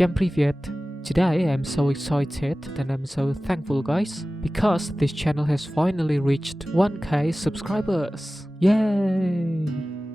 Всем привет! Today I'm so excited and I'm so thankful guys because this channel has finally reached 1k subscribers! Yay!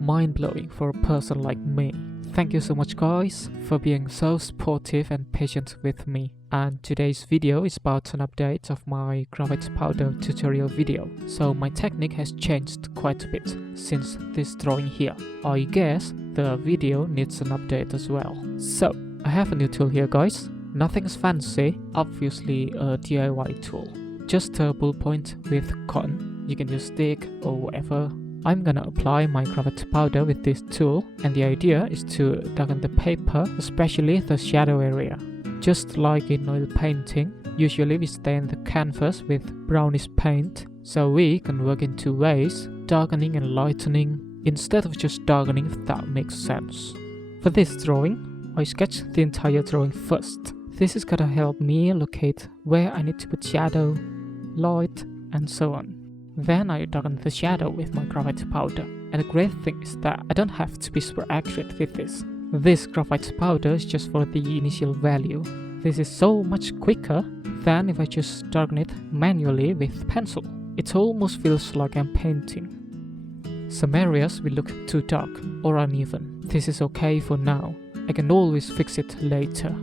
Mind-blowing for a person like me. Thank you so much guys for being so supportive and patient with me. And today's video is about an update of my graphite powder tutorial video. So my technique has changed quite a bit since this drawing here. I guess the video needs an update as well. So I have a new tool here guys. Nothing's fancy, obviously a DIY tool. Just a ballpoint with cotton. You can use stick or whatever. I'm gonna apply my graphite powder with this tool, and the idea is to darken the paper, especially the shadow area. Just like in oil painting, usually we stain the canvas with brownish paint, so we can work in two ways, darkening and lightening, instead of just darkening, if that makes sense. For this drawing, I sketched the entire drawing first. This is gonna help me locate where I need to put shadow, light, and so on. Then I darken the shadow with my graphite powder. And the great thing is that I don't have to be super accurate with this. This graphite powder is just for the initial value. This is so much quicker than if I just darken it manually with pencil. It almost feels like I'm painting. Some areas will look too dark or uneven. This is okay for now. I can always fix it later.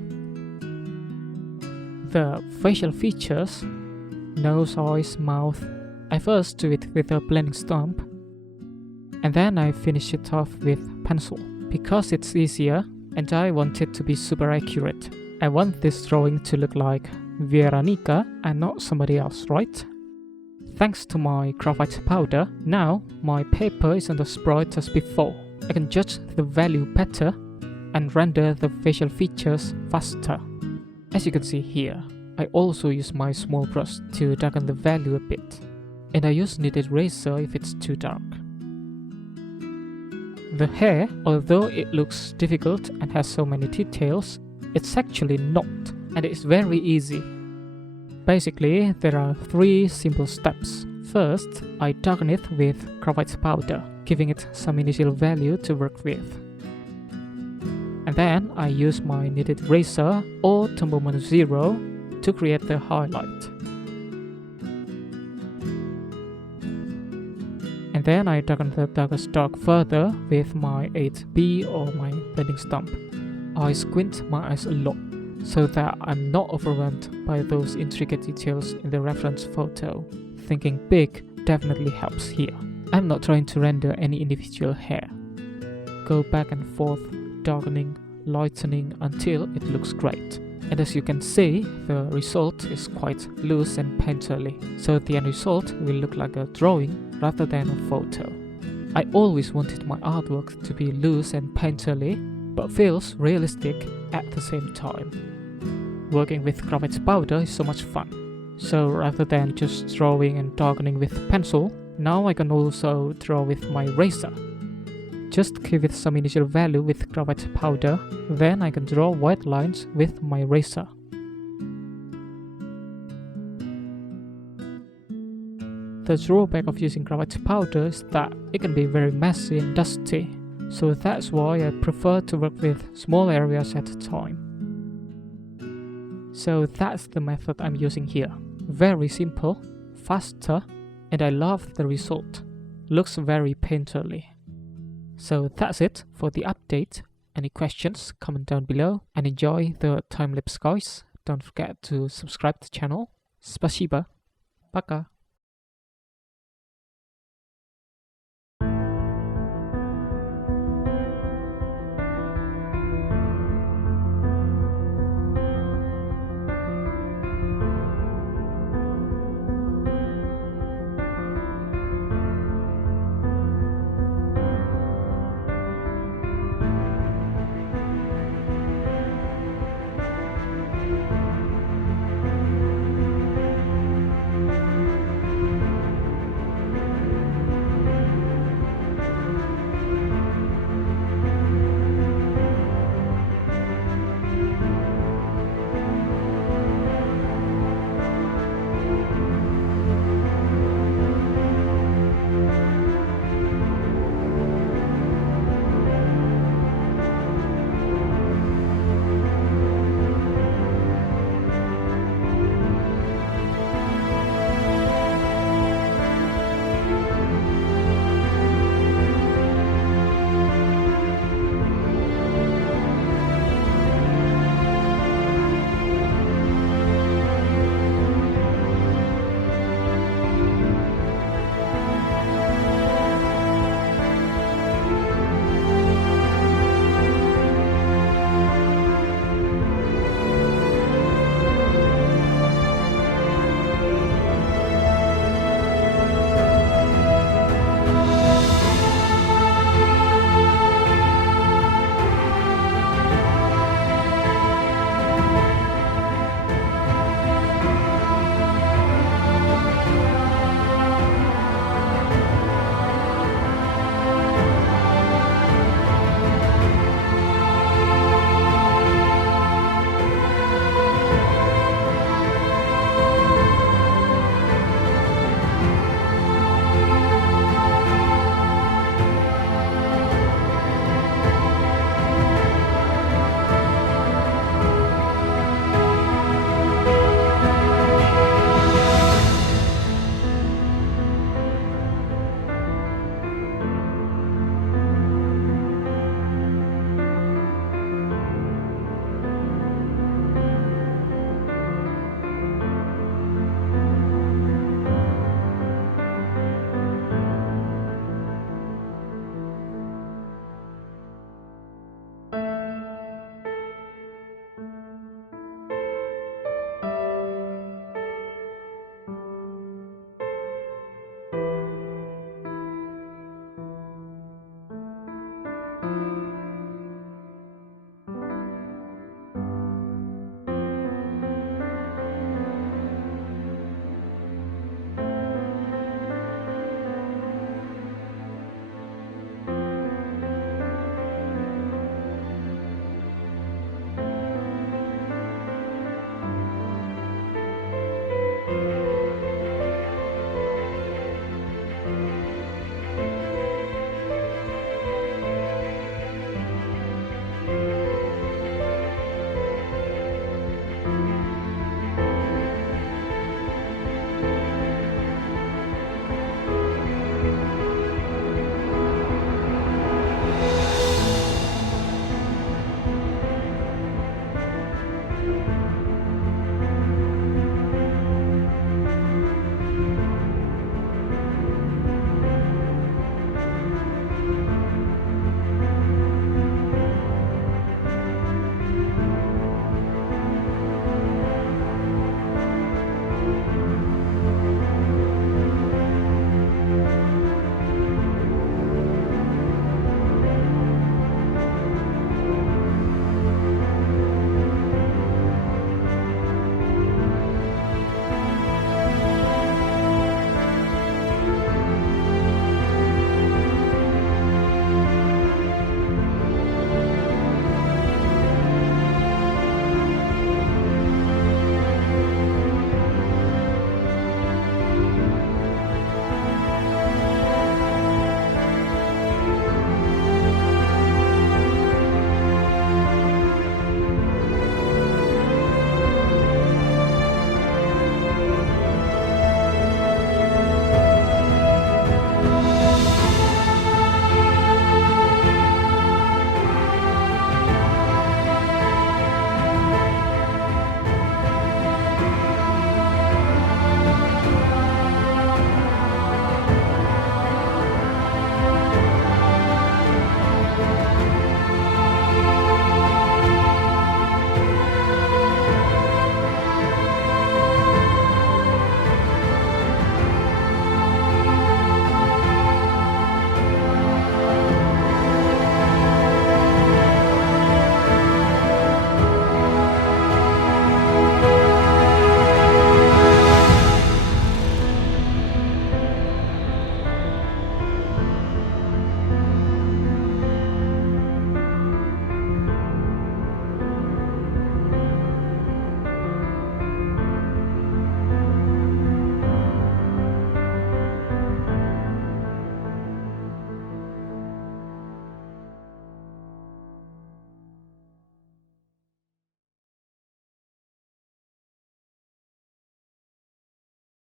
The facial features, nose, eyes, mouth, I first do it with a blending stump, and then I finish it off with pencil. Because it's easier, and I want it to be super accurate. I want this drawing to look like Veronica and not somebody else, right? Thanks to my graphite powder, now my paper isn't as bright as before. I can judge the value better and render the facial features faster. As you can see here, I also use my small brush to darken the value a bit. And I use kneaded eraser if it's too dark. The hair, although it looks difficult and has so many details, it's actually not, and it's very easy. Basically, there are 3 simple steps. First, I darken it with graphite powder, giving it some initial value to work with. And then I use my kneaded eraser or Tombow Mono 0 to create the highlight. And then I darken the darkest dark further with my 8B or my blending stump. I squint my eyes a lot so that I'm not overwhelmed by those intricate details in the reference photo. Thinking big definitely helps here. I'm not trying to render any individual hair. Go back and forth, darkening, lightening until it looks great. And as you can see, the result is quite loose and painterly, so the end result will look like a drawing rather than a photo. I always wanted my artwork to be loose and painterly, but feels realistic at the same time. Working with graphite powder is so much fun. So rather than just drawing and darkening with pencil, now I can also draw with my eraser. Just give it some initial value with graphite powder, then I can draw white lines with my eraser. The drawback of using graphite powder is that it can be very messy and dusty, so that's why I prefer to work with small areas at a time. So that's the method I'm using here. Very simple, faster, and I love the result. Looks very painterly. So that's it for the update. Any questions, comment down below, and enjoy the time-lapse guys. Don't forget to subscribe to the channel. Спасибо. Пока.